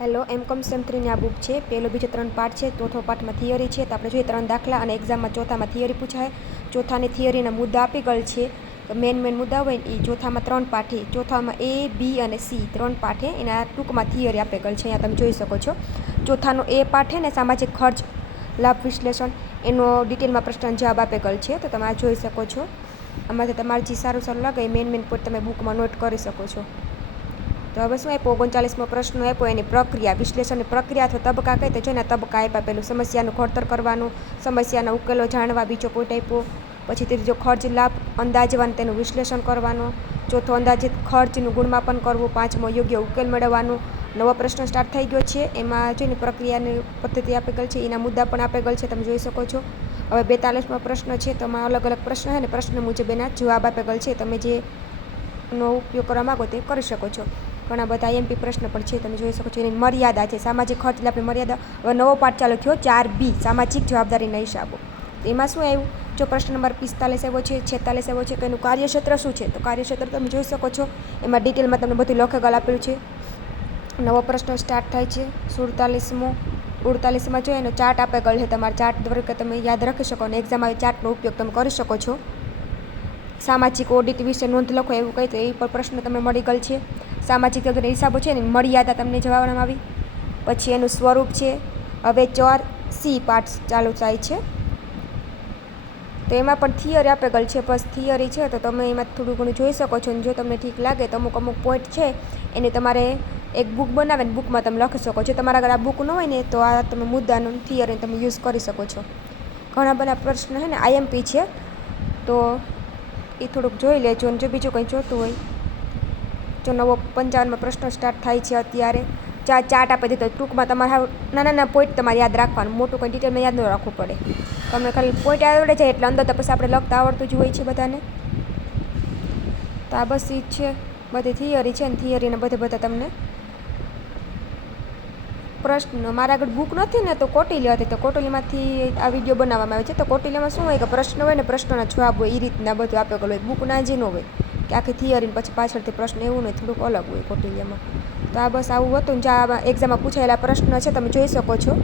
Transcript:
Hello એમ.કોમ same 3ની આ book છે. પહેલો બીજો 3 પાર્ટ છે. ચોથો પાર્ટમાં થિયરી છે. તો આપણે જોઈએ 3 દાખલા અને એક્ઝામમાં ચોથામાં થિયરી પૂછાય. ચોથાની થિયરીના મુદ્દા આપી ગયેલ છે. મેન મુદ્દા હોય એ ચોથામાં 3 પાઠે, ચોથામાં A, B અને C 3 પાઠે એના ટૂંકમાં થિયરી આપી ગયેલ છે. અહીંયા તમે જોઈ શકો છો. ચોથાનો A પાઠ છે ને સામાજિક ખર્ચ લાભ વિશ્લેષણ, એનો ડિટેલમાં પ્રશ્ન જવાબ આપી ગયેલ છે. તો તમે આ જોઈ શકો છો. આમાંથી તમારે જે સારું લાગે એ મેન પોઈન્ટ તમે બુકમાં નોટ કરી શકો છો. તો હવે શું આપ્યો 39મો પ્રશ્ન આપ્યો એની પ્રક્રિયા, વિશ્લેષણની પ્રક્રિયા અથવા તબક્કા કહે તો જો ને તબક્કા આપ્યા. પહેલું સમસ્યાનું ઘડતર કરવાનું, સમસ્યાના ઉકેલો જાણવા, બીજો પોઈન્ટ આપ્યો. પછી ત્રીજો ખર્ચ લાભ અંદાજવાનું, તેનું વિશ્લેષણ કરવાનું. ચોથો અંદાજિત ખર્ચનું ગુણમાપન કરવું. પાંચમો યોગ્ય ઉકેલ મેળવવાનું. નવો પ્રશ્ન સ્ટાર્ટ થઈ ગયો છે. એમાં જોઈને પ્રક્રિયાની પદ્ધતિ આપી ગયેલ છે, એના મુદ્દા પણ આપી ગયેલ છે, તમે જોઈ શકો છો. હવે 42મો પ્રશ્ન છે. તો આમાં અલગ અલગ પ્રશ્ન છે ને પ્રશ્ન મુજબ એના જવાબ આપી ગયેલ છે. તમે જેનો ઉપયોગ કરવા માગો તે કરી શકો છો. ઘણા બધા એમપી પ્રશ્ન પણ છે, તમે જોઈ શકો છો. એની મર્યાદા છે, સામાજિક ખર્ચ લાભની મર્યાદા. હવે નવો પાઠ ચાલુ થયો 4B, સામાજિક જવાબદારીના હિસાબો. તો એમાં શું આવ્યું? જો પ્રશ્ન નંબર 45 આવ્યો છે, 46 આવ્યો છે કે એનું કાર્યક્ષેત્ર શું છે? તો કાર્યક્ષેત્ર તમે જોઈ શકો છો. એમાં ડિટેલમાં તમને બધું લખેલું આપેલું છે. નવો પ્રશ્ન સ્ટાર્ટ થાય છે 47મો. 48માં જો એનો ચાર્ટ આપે ગયેલ છે. તમારે ચાર્ટ તરીકે તમે યાદ રાખી શકો અને એક્ઝામ આવે ચાર્ટનો ઉપયોગ તમે કરી શકો છો. સામાજિક ઓડિટ વિશે નોંધ લખો એવું કહી તો એ પર પ્રશ્ન તમને મળી ગયેલ છે. સામાજિક હિસાબો છે ને મર્યાદા તમને જવાબમાં આવી. પછી એનું સ્વરૂપ છે. હવે 4C પાર્ટ ચાલુ થાય છે. તો એમાં પણ થિયરી આપે ગયેલ છે. બસ થિયરી છે તો તમે એમાં થોડું ઘણું જોઈ શકો છો. અને જો તમને ઠીક લાગે તો અમુક પોઈન્ટ છે એને તમારે એક બુક બનાવીને બુકમાં તમે લખી શકો છો. તમારા આગળ આ બુક ન હોય ને તો આ તમે મુદ્દાનું થિયરી તમે યુઝ કરી શકો છો. ઘણા બધા પ્રશ્ન છે ને આઈએમપી છે, તો એ થોડુંક જોઈ લેજો. અને જો બીજું કંઈ જોતું હોય જો નવો 55મો પ્રશ્ન સ્ટાર્ટ થાય છે. અત્યારે ચાર્ટ આપી દીધો. ટૂંકમાં તમારે નાના પોઈન્ટ તમારે યાદ રાખવાનું, મોટું કંઈ ડિટેલમાં યાદ ન રાખવું પડે. તમને ખાલી પોઈન્ટ આવડે જાય એટલે અંદર તો પછી આપણે લખતા આવડતું જ હોય છે બધાને. તો આ બસ એ જ છે, બધી થિયરી છે. ને થિયરીને બધા તમને પ્રશ્ન મારા આગળ બુક નથી ને તો કોટિલી હતી, તો કોટિલીમાંથી આ વિડીયો બનાવવામાં આવે છે. તો કોટિલીમાં શું હોય કે પ્રશ્ન હોય ને પ્રશ્નના જવાબ હોય એ રીતના બધું આપે ગયેલું હોય. બુકના જે ન હોય કે આખી થિયરીને પછી પાછળથી પ્રશ્ન એવું નહીં, થોડુંક અલગ હોય કોટિલિયામાં. તો આ બસ આવું હતું. ને જે આમાં એક્ઝામમાં પૂછાયેલા પ્રશ્ન છે તમે જોઈ શકો છો.